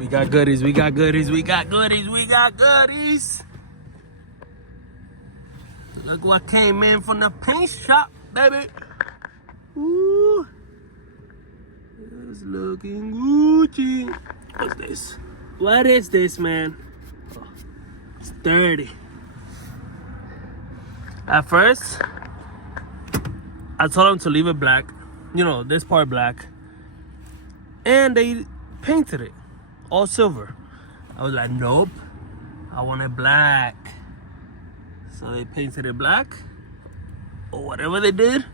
We got goodies, we got goodies, we got goodies, we got goodies. Look what came in from the paint shop, baby. Ooh. It's looking Gucci. What's this? What is this, man? Oh, it's dirty. At first, I told them to leave it black. You know, this part black. And they painted it all silver. I was like, nope, I want it black. So they painted it black, or whatever they did,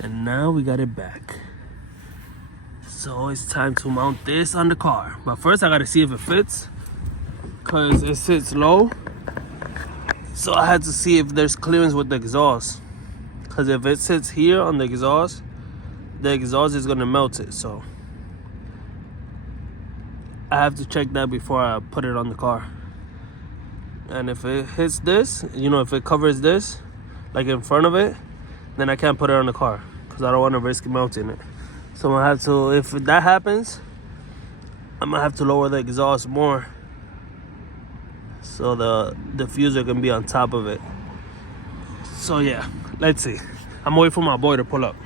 and now we got it back. So it's time to mount this on the car. But first I gotta see if it fits, cause it sits low. So I had to see if there's clearance with the exhaust. Cause if it sits here on the exhaust is gonna melt it. So I have to check that before I put it on the car. And if it hits this, you know, if it covers this, like in front of it, then I can't put it on the car because I don't want to risk melting it. So I'm gonna have to, if that happens, I'm gonna have to lower the exhaust more so the diffuser can be on top of it. So yeah, let's see. I'm waiting for my boy to pull up.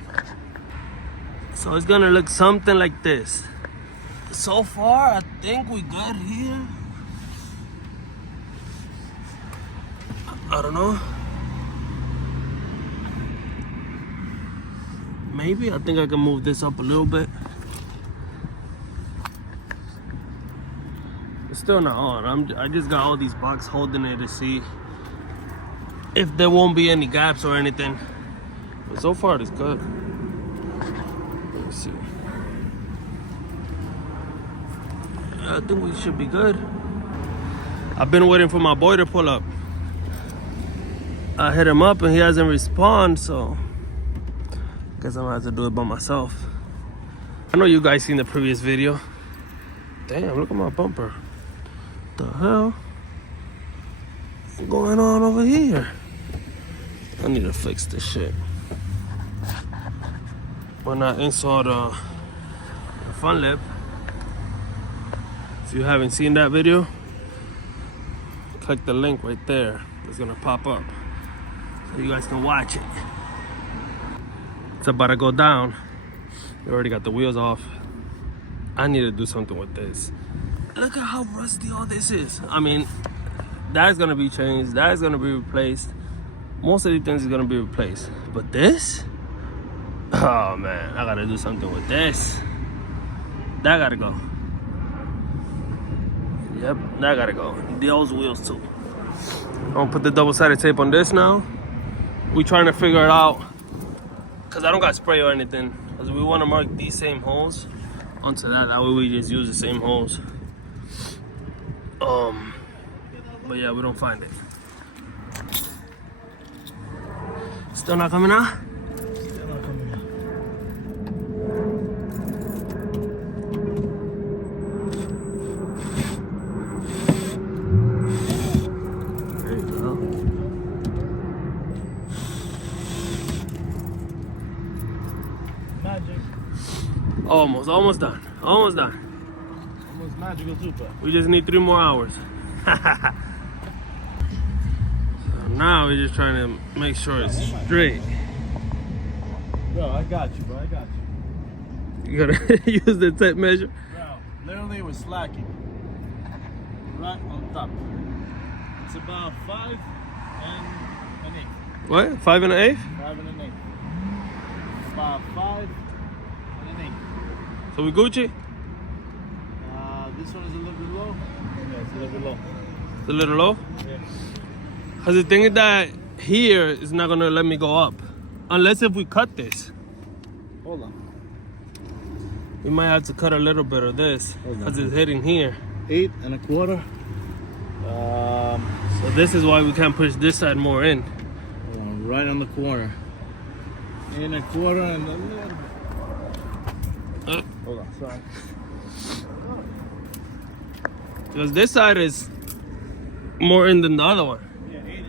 So it's gonna look something like this. So far, I think we good here. I don't know. Maybe. I think I can move this up a little bit. It's still not on. I just got all these boxes holding it to see if there won't be any gaps or anything. But so far, it's good. Let me see. I think we should be good. I've been waiting for my boy to pull up. I hit him up and he hasn't responded, so guess I'm gonna have to do it by myself. I know you guys seen the previous video. Damn, look at my bumper. What the hell? What's going on over here? I need to fix this shit. When I installed the front lip, if you haven't seen that video, click the link right there. It's gonna pop up so you guys can watch it. It's about to go down. We already got the wheels off. I need to do something with this. Look at how rusty all this is. I mean, that's gonna be changed. That's gonna be replaced. Most of these things is gonna be replaced. But this? Oh man, I gotta do something with this. That gotta go. Yep, that gotta go. Those wheels too. I'm gonna put the double-sided tape on this now. We trying to figure it out, cause I don't got spray or anything. Cause we want to mark these same holes onto that. That way we just use the same holes. But yeah, we don't find it. Still not coming out? Still not coming out. There you go. Magic. Almost done. Almost done. Almost magical too, but We just need 3 more hours. So now we're just trying to make sure it's straight. bro, I got you, bro. I got you. You gotta use the tape measure. Bro, literally it was slacking. Right on top. It's about 5 and an 8. What? 5 and an 8? 5 and an 8. About 5 and an 8. So we Gucci? This one is a little bit low. Yeah, it's a little bit low. It's a little low? Yeah. Cause the thing is that here is not gonna let me go up. Unless if we cut this. Hold on. We might have to cut a little bit of this. Cause it's hitting here. 8 1/4. So this is why we can't push this side more in. Right on the corner. 8 1/4 and a little bit. Hold on, sorry. Because this side is more in than the other one. Yeah, 80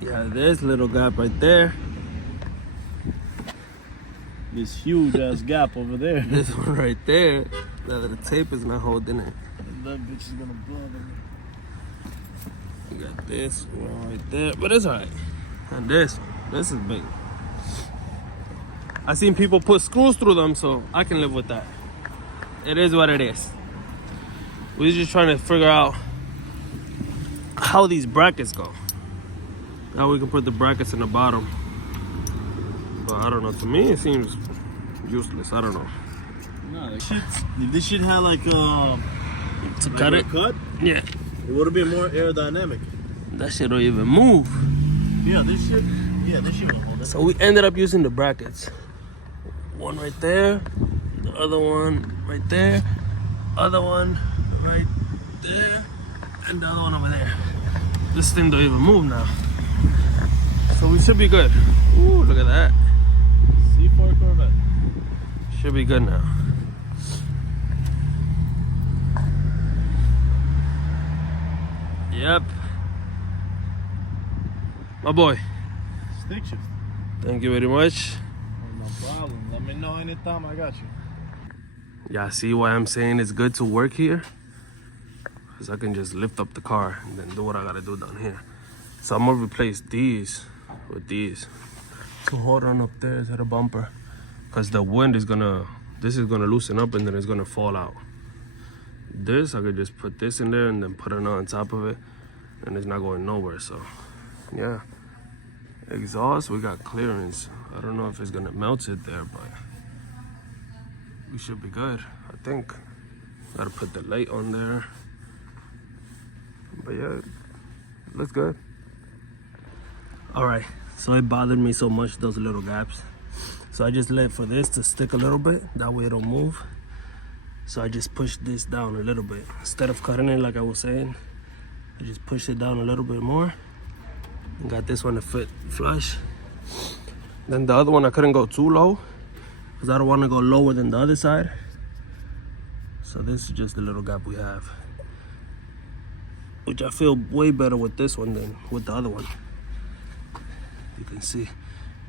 1/4. Yeah, this little gap right there. this huge ass gap over there. This one right there, the tape is not holding it. That bitch is gonna blow. You got this one right there, but it's alright. And this is big. I seen people put screws through them, so I can live with that. It is what it is. We're just trying to figure out how these brackets go. How we can put the brackets in the bottom. But I don't know. To me, it seems useless. I don't know. No, if this shit had like To cut it? cut, Yeah. it would have been more aerodynamic. That shit don't even move. Yeah, this shit will hold it. So we ended up using the brackets. One right there, the other one right there, other one right there, and the other one over there. This thing don't even move now. So we should be good. Ooh, look at that. C4 Corvette. Should be good now. Yep. My boy. Stick shift. Thank you very much. No problem. Let me know anytime. I got you. Yeah, see why I'm saying it's good to work here? Because I can just lift up the car and then do what I gotta do down here. So I'm gonna replace these with these to hold on up there to the bumper. Because the wind is this is gonna loosen up and then it's gonna fall out. This, I could just put this in there and then put it on top of it and it's not going nowhere, so yeah. Exhaust, we got clearance. I don't know if it's gonna melt it there, but we should be good, I think. Gotta put the light on there. But yeah, it looks good. All right, so it bothered me so much, those little gaps. So I just let for this to stick a little bit, that way it don't move. So I just pushed this down a little bit. Instead of cutting it like I was saying, I just pushed it down a little bit more. And got this one to fit flush. Then the other one, I couldn't go too low because I don't want to go lower than the other side. So this is just the little gap we have, which I feel way better with this one than with the other one. You can see,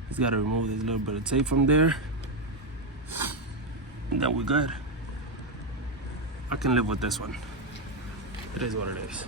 he's got to remove this little bit of tape from there. And then we're good. I can live with this one. It is what it is.